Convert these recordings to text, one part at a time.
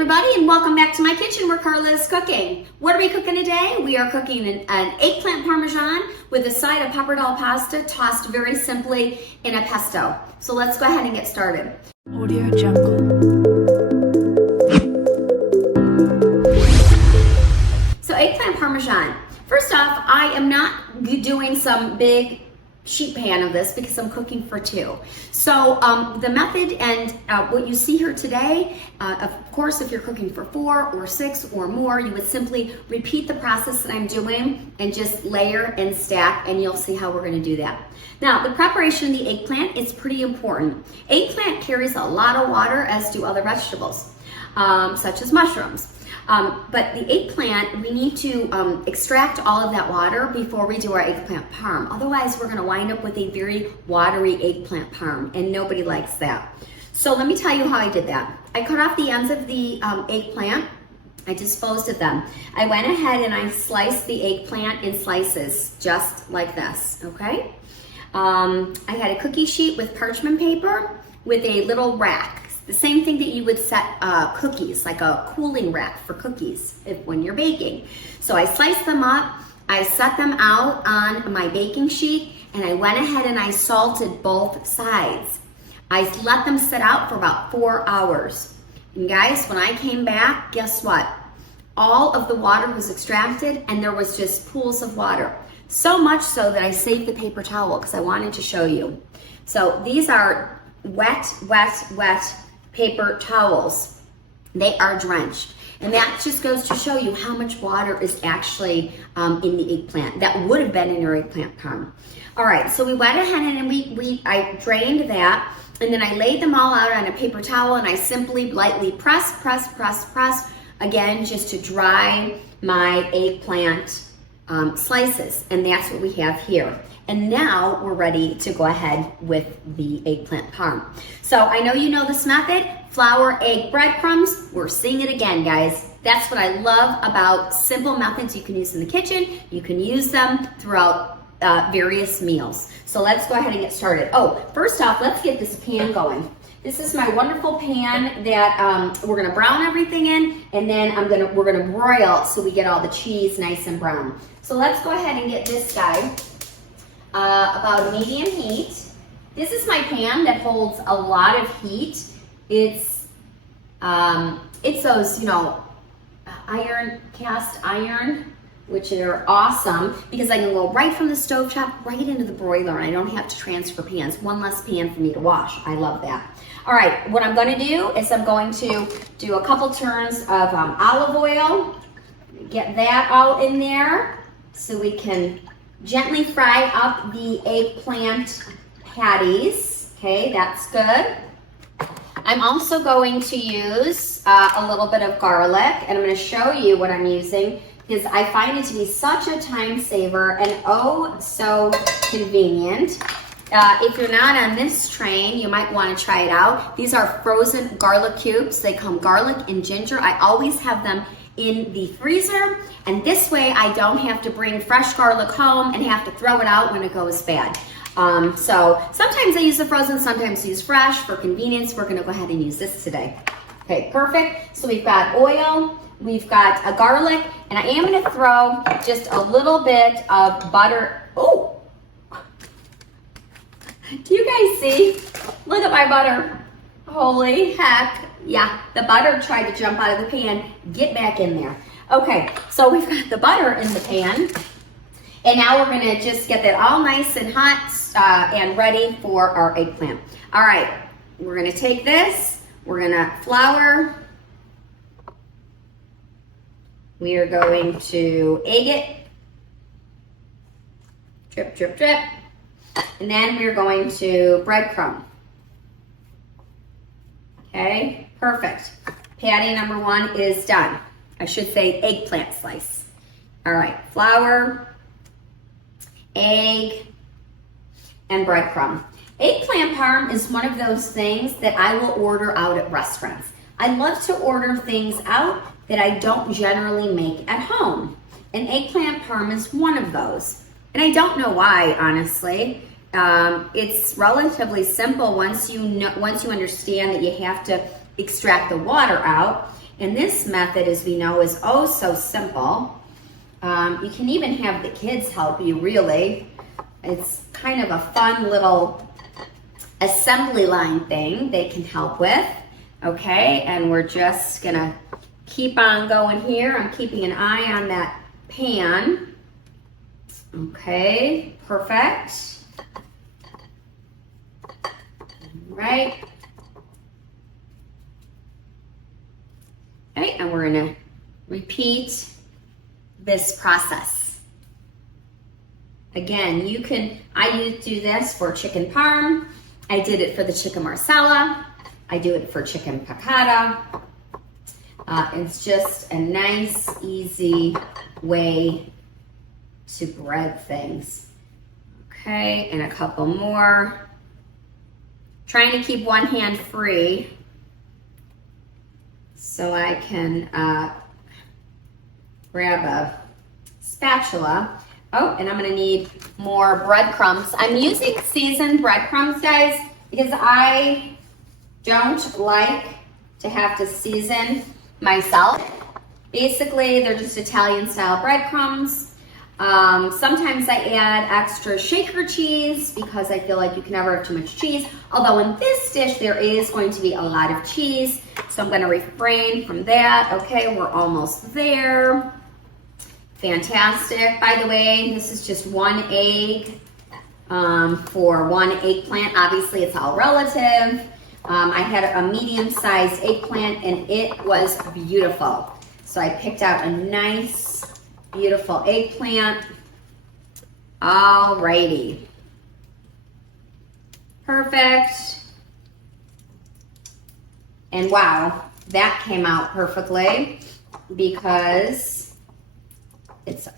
everybody, and welcome back to my kitchen where Carla is cooking. What are we cooking today? We are cooking an eggplant parmesan with a side of pappardelle pasta tossed very simply in a pesto. So let's go ahead and get started. Audio Jungle. So eggplant parmesan. First off, I am not doing some big sheet pan of this because I'm cooking for two. So the method and what you see here today, of course, if you're cooking for 4 or 6 or more, you would simply repeat the process that I'm doing and just layer and stack, and you'll see how we're going to do that. Now, the preparation of the eggplant is pretty important. Eggplant carries a lot of water, as do other vegetables, such as mushrooms. But the eggplant, we need to extract all of that water before we do our eggplant parm. Otherwise, we're going to wind up with a very watery eggplant parm, and nobody likes that. So let me tell you how I did that. I cut off the ends of the eggplant. I disposed of them. I went ahead and I sliced the eggplant in slices, just like this, okay? I had a cookie sheet with parchment paper with a little rack. The same thing that you would set cookies, like a cooling rack for cookies when you're baking. So I sliced them up, I set them out on my baking sheet, and I went ahead and I salted both sides. I let them sit out for about 4 hours. And guys, when I came back, guess what? All of the water was extracted and there was just pools of water. So much so that I saved the paper towel because I wanted to show you. So these are wet paper towels. They are drenched. And that just goes to show you how much water is actually in the eggplant. That would have been in your eggplant parm. All right, so we went ahead and I drained that, and then I laid them all out on a paper towel, and I simply lightly press, again, just to dry my eggplant slices. And that's what we have here. And now we're ready to go ahead with the eggplant parm. So I know you know this method, flour, egg, breadcrumbs. We're seeing it again, guys. That's what I love about simple methods you can use in the kitchen. You can use them throughout various meals. So let's go ahead and get started. Oh, first off, let's get this pan going. This is my wonderful pan that we're gonna brown everything in, and then we're gonna broil so we get all the cheese nice and brown. So let's go ahead and get this guy about medium heat. This is my pan that holds a lot of heat. It's those, cast iron, which are awesome because I can go right from the stovetop right into the broiler and I don't have to transfer pans. One less pan for me to wash. I love that. All right, what I'm going to do is I'm going to do a couple turns of olive oil. Get that all in there so we can gently fry up the eggplant patties. Okay, that's good. I'm also going to use a little bit of garlic, and I'm going to show you what I'm using because I find it to be such a time saver and oh so convenient. If you're not on this train, you might want to try it out. These are frozen garlic cubes. They come garlic and ginger. I always have them in the freezer, and this way I don't have to bring fresh garlic home and have to throw it out when it goes bad. So sometimes I use the frozen, sometimes I use fresh. For convenience, we're gonna go ahead and use this today. Okay, perfect. So we've got oil, we've got a garlic, and I am gonna throw just a little bit of butter. Oh, do you guys see? Look at my butter. Holy heck. Yeah, the butter tried to jump out of the pan. Get back in there. Okay, so we've got the butter in the pan. And now we're gonna just get that all nice and hot and ready for our eggplant. All right, we're gonna take this. We're gonna flour. We are going to egg it. Drip, drip, drip. And then we're going to breadcrumb. Okay, perfect. Patty number 1 is done. I should say eggplant slice. All right, flour, egg, and breadcrumb. Eggplant parm is one of those things that I will order out at restaurants. I love to order things out that I don't generally make at home. And eggplant parm is one of those. And I don't know why, honestly. It's relatively simple once you understand that you have to extract the water out. And this method, as we know, is oh so simple. You can even have the kids help you, really. It's kind of a fun little assembly line thing they can help with. Okay, and we're just gonna keep on going here. I'm keeping an eye on that pan. Okay, perfect. All right. Okay, and we're gonna repeat this process. Again, I do this for chicken parm. I did it for the chicken marsala. I do it for chicken piccata. It's just a nice, easy way to bread things. Okay, and a couple more. Trying to keep one hand free so I can grab a spatula. Oh, and I'm gonna need more breadcrumbs. I'm using seasoned breadcrumbs, guys, because I don't like to have to season myself. Basically, they're just Italian style breadcrumbs. Sometimes I add extra shaker cheese because I feel like you can never have too much cheese. Although in this dish, there is going to be a lot of cheese. So I'm gonna refrain from that. Okay, we're almost there. Fantastic. By the way, this is just 1 egg for 1 eggplant. Obviously, it's all relative. I had a medium-sized eggplant and it was beautiful. So I picked out a nice, beautiful eggplant. Alrighty. Perfect. And wow, that came out perfectly because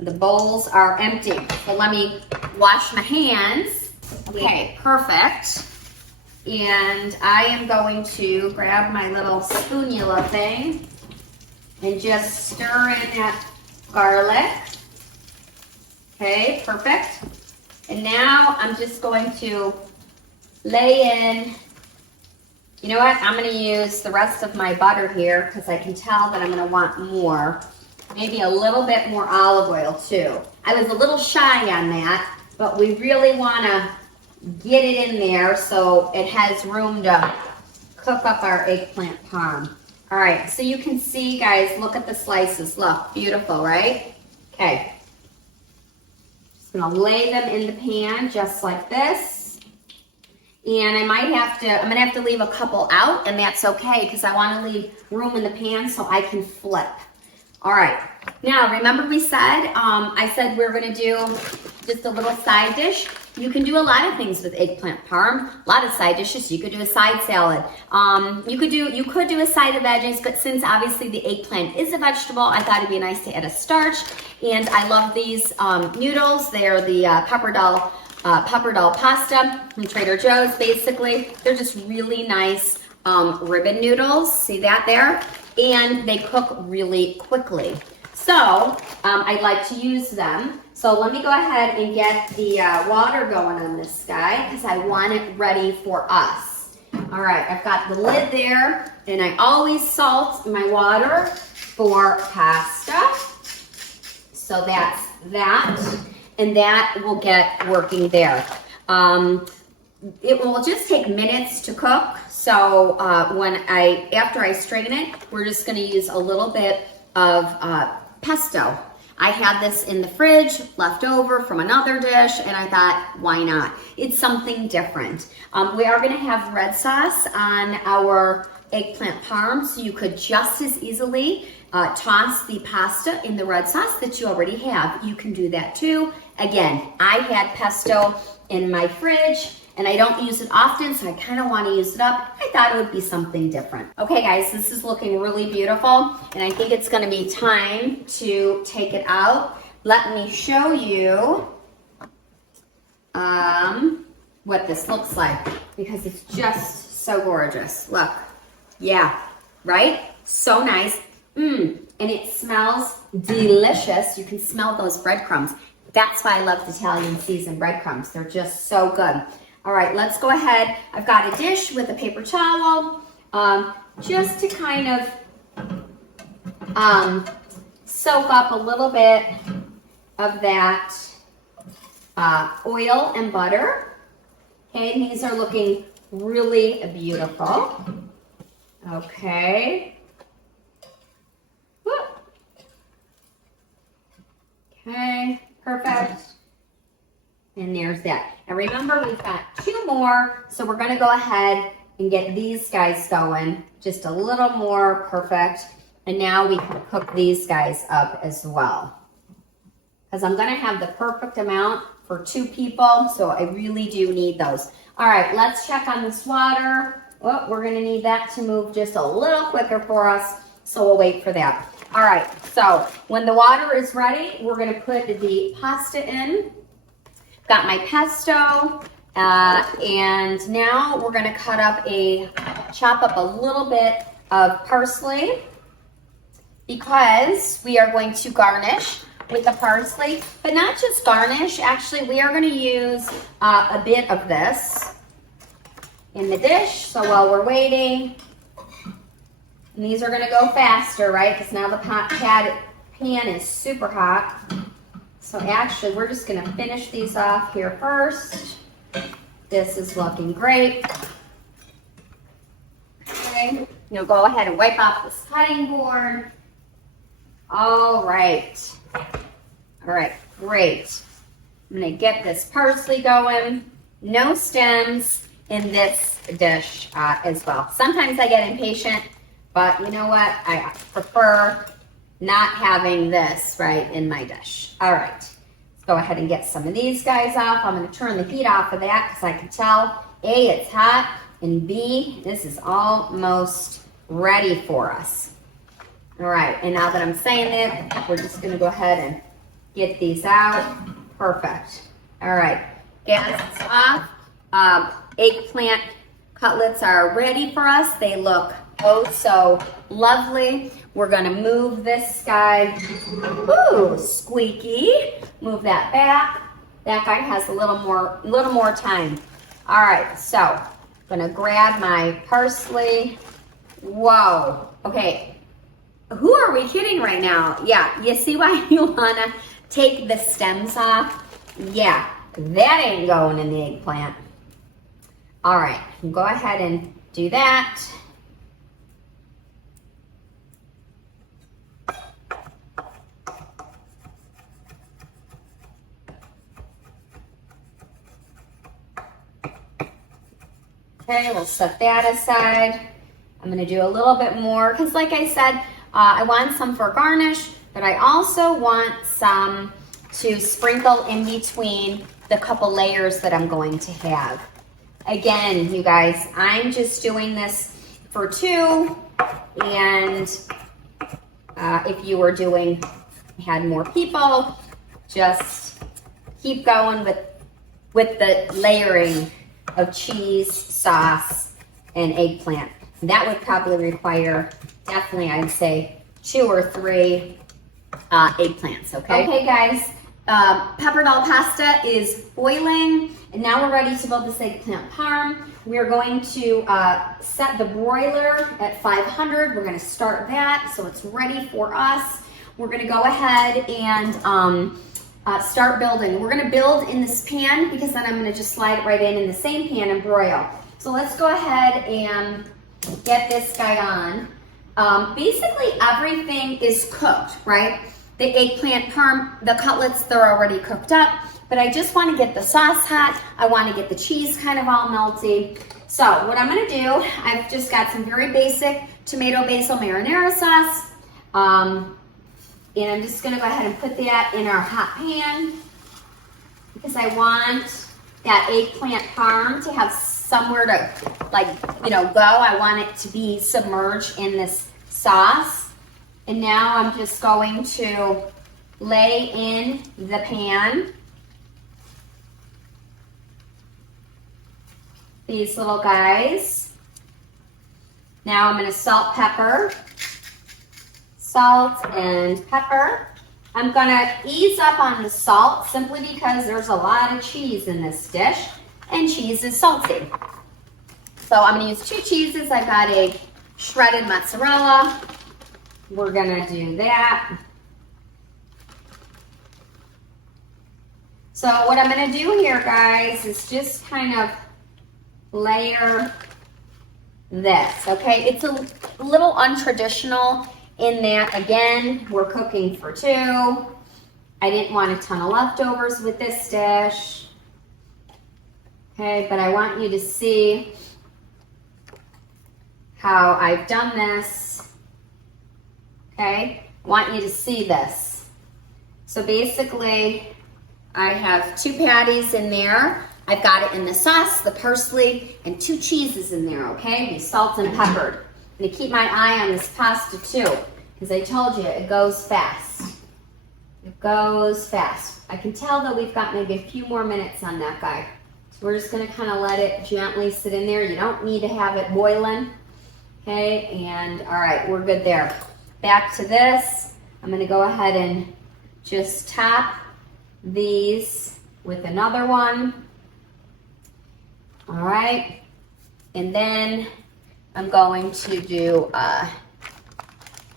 the bowls are empty. So let me wash my hands. Okay, perfect. And I am going to grab my little spoonula thing and just stir in that garlic. Okay, perfect. And now I'm just going to lay in, you know what? I'm gonna use the rest of my butter here because I can tell that I'm gonna want more. Maybe a little bit more olive oil too. I was a little shy on that, but we really wanna get it in there so it has room to cook up our eggplant parm. All right, so you can see, guys, look at the slices. Look, beautiful, right? Okay. Just gonna lay them in the pan just like this. And I'm gonna have to leave a couple out, and that's okay because I wanna leave room in the pan so I can flip. All right, now remember we said, I said we're gonna do just a little side dish. You can do a lot of things with eggplant parm, a lot of side dishes. You could do a side salad. You could do a side of veggies, but since obviously the eggplant is a vegetable, I thought it'd be nice to add a starch. And I love these noodles. They're the pappardelle pasta from Trader Joe's, basically. They're just really nice ribbon noodles. See that there? And they cook really quickly. So I'd like to use them. So let me go ahead and get the water going on this guy because I want it ready for us. All right, I've got the lid there, and I always salt my water for pasta. So that's that, and that will get working there. It will just take minutes to cook. So after I strain it, we're just gonna use a little bit of pesto. I had this in the fridge, left over from another dish, and I thought, why not? It's something different. We are gonna have red sauce on our eggplant parm, so you could just as easily toss the pasta in the red sauce that you already have. You can do that too. Again, I had pesto in my fridge, and I don't use it often, so I kind of want to use it up. I thought it would be something different. Okay, guys, this is looking really beautiful, and I think it's going to be time to take it out. Let me show you what this looks like, because it's just so gorgeous. Look, yeah, right? So nice. And it smells delicious. You can smell those breadcrumbs. That's why I love Italian seasoned breadcrumbs. They're just so good. All right, let's go ahead. I've got a dish with a paper towel, just to kind of soak up a little bit of that oil and butter. Okay, and these are looking really beautiful. Okay. Whoop. Okay, perfect. And there's that. And remember, we've got 2 more, so we're gonna go ahead and get these guys going just a little more. Perfect. And now we can cook these guys up as well. Because I'm gonna have the perfect amount for 2 people, so I really do need those. All right, let's check on this water. Oh, we're gonna need that to move just a little quicker for us, so we'll wait for that. All right, so when the water is ready, we're gonna put the pasta in. Got my pesto, and now we're gonna chop up a little bit of parsley because we are going to garnish with the parsley, but not just garnish. Actually, we are gonna use a bit of this in the dish. So while we're waiting, and these are gonna go faster, right? Because now the pan is super hot. So actually, we're just gonna finish these off here first. This is looking great. Okay, you'll go ahead and wipe off this cutting board. All right, great. I'm gonna get this parsley going. No stems in this dish as well. Sometimes I get impatient, but you know what? I prefer not having this right in my dish. All right, let's go ahead and get some of these guys off. I'm gonna turn the heat off of that because I can tell A, it's hot, and B, this is almost ready for us. All right, and now that I'm saying it, we're just gonna go ahead and get these out. Perfect. All right, gas is off. Eggplant cutlets are ready for us. They look oh so lovely. We're gonna move this guy. Ooh, squeaky. Move that back. That guy has a little more time. All right, so I'm gonna grab my parsley. Whoa. Okay. Who are we kidding right now? Yeah, you see why you wanna take the stems off? Yeah, that ain't going in the eggplant. All right, go ahead and do that. Okay, we'll set that aside. I'm gonna do a little bit more because like I said, I want some for garnish, but I also want some to sprinkle in between the couple layers that I'm going to have. Again, you guys, I'm just doing this for 2, and if you were had more people, just keep going with the layering of cheese, sauce, and eggplant. That would probably require, definitely, I'd say 2 or 3 eggplants, okay? Okay, guys, peppered all pasta is boiling, and now we're ready to build this eggplant parm. We're going to set the broiler at 500. We're gonna start that so it's ready for us. We're gonna go ahead and start building. We're gonna build in this pan because then I'm gonna just slide it right in the same pan and broil. So let's go ahead and get this guy on. Basically everything is cooked, right? The eggplant parm, the cutlets, they're already cooked up, but I just wanna get the sauce hot. I wanna get the cheese kind of all melty. So what I'm gonna do, I've just got some very basic tomato basil marinara sauce. And I'm just gonna go ahead and put that in our hot pan because I want that eggplant parm to have somewhere to go. I want it to be submerged in this sauce. And now I'm just going to lay in the pan these little guys. Now I'm gonna salt and pepper. I'm gonna ease up on the salt simply because there's a lot of cheese in this dish and cheese is salty. So I'm gonna use 2 cheeses. I've got a shredded mozzarella we're gonna do that. So what I'm gonna do here, guys, is just kind of layer this, okay? It's a little untraditional in that, again, we're cooking for two. I didn't want a ton of leftovers with this dish. Okay, but I want you to see how I've done this. Okay, I want you to see this. So basically, I have 2 patties in there. I've got it in the sauce, the parsley, and 2 cheeses in there, okay? These salt and peppered. I'm gonna keep my eye on this pasta too, because I told you it goes fast. It goes fast. I can tell that we've got maybe a few more minutes on that guy. So we're just gonna kind of let it gently sit in there. You don't need to have it boiling. Okay, and all right, we're good there. Back to this. I'm gonna go ahead and just top these with another one. All right, and then I'm going to do,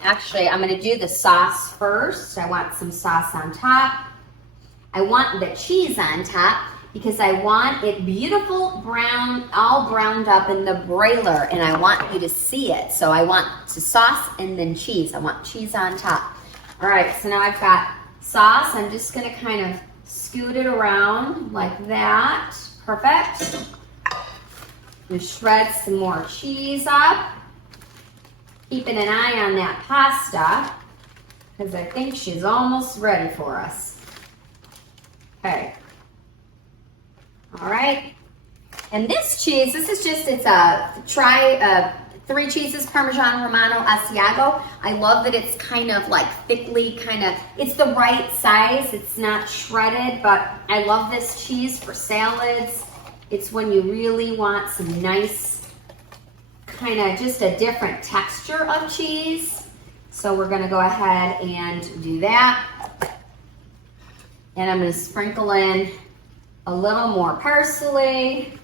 actually, I'm gonna do the sauce first. I want some sauce on top. I want the cheese on top because I want it beautiful brown, all browned up in the broiler, and I want you to see it. So I want the sauce and then cheese. I want cheese on top. All right, so now I've got sauce. I'm just gonna kind of scoot it around like that. Perfect. I'm gonna shred some more cheese up. Keeping an eye on that pasta because I think she's almost ready for us. Okay. All right. And this cheese, this is just, it's a 3 cheeses Parmigiano Romano Asiago. I love that it's kind of like thickly, it's the right size. It's not shredded, but I love this cheese for salads. It's when you really want some nice, kind of just a different texture of cheese. So we're gonna go ahead and do that. And I'm gonna sprinkle in a little more parsley.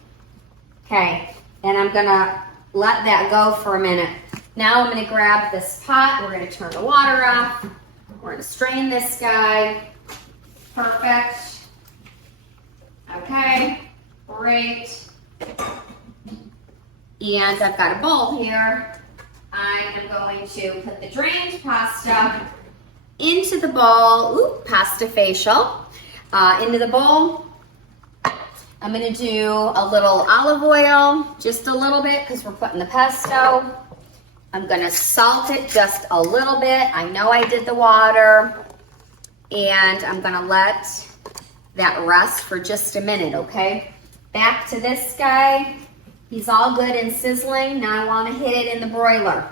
Okay, and I'm gonna let that go for a minute. Now I'm gonna grab this pot. We're gonna turn the water off. We're gonna strain this guy. Perfect. Okay, great. And I've got a bowl here. I am going to put the drained pasta into the bowl. Pasta facial. Into the bowl. I'm gonna do a little olive oil, just a little bit, because we're putting the pesto. I'm gonna salt it just a little bit. I know I did the water. And I'm gonna let that rest for just a minute, okay? Back to this guy. He's all good and sizzling. Now I wanna hit it in the broiler.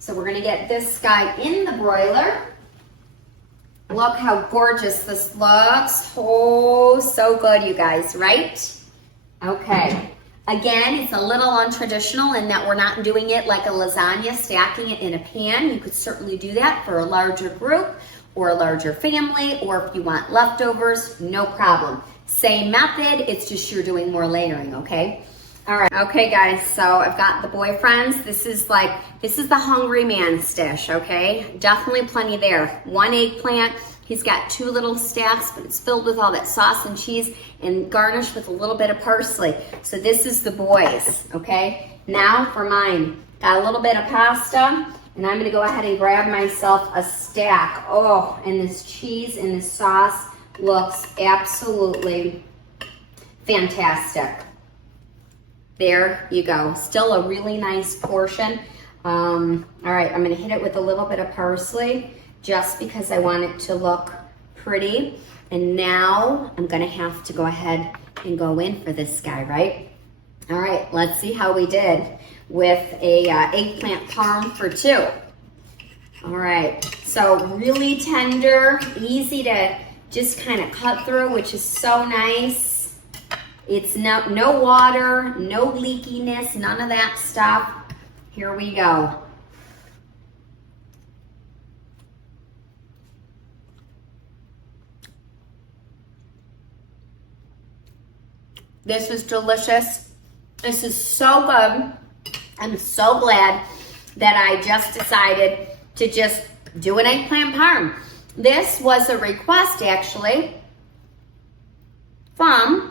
So we're gonna get this guy in the broiler. Look how gorgeous this looks. Oh, so good, you guys, right? Okay. Again, it's a little untraditional in that we're not doing it like a lasagna, stacking it in a pan. You could certainly do that for a larger group or a larger family, or if you want leftovers, no problem. Same method, it's just you're doing more layering, okay? All right, okay guys, so I've got the boyfriends. This is the hungry man's dish, okay? Definitely plenty there. 1 eggplant, he's got 2 little stacks, but it's filled with all that sauce and cheese and garnished with a little bit of parsley. So this is the boys, okay? Now for mine, got a little bit of pasta, and I'm gonna go ahead and grab myself a stack. Oh, and this cheese and this sauce looks absolutely fantastic. There you go. Still a really nice portion. All right, I'm gonna hit it with a little bit of parsley just because I want it to look pretty. And now I'm gonna have to go ahead and go in for this guy, right? All right, let's see how we did with a eggplant parm for 2. All right, so really tender, easy to just kind of cut through, which is so nice. It's no water, no leakiness, none of that stuff. Here we go. This is delicious. This is so good. I'm so glad that I just decided to just do an eggplant parm. This was a request actually from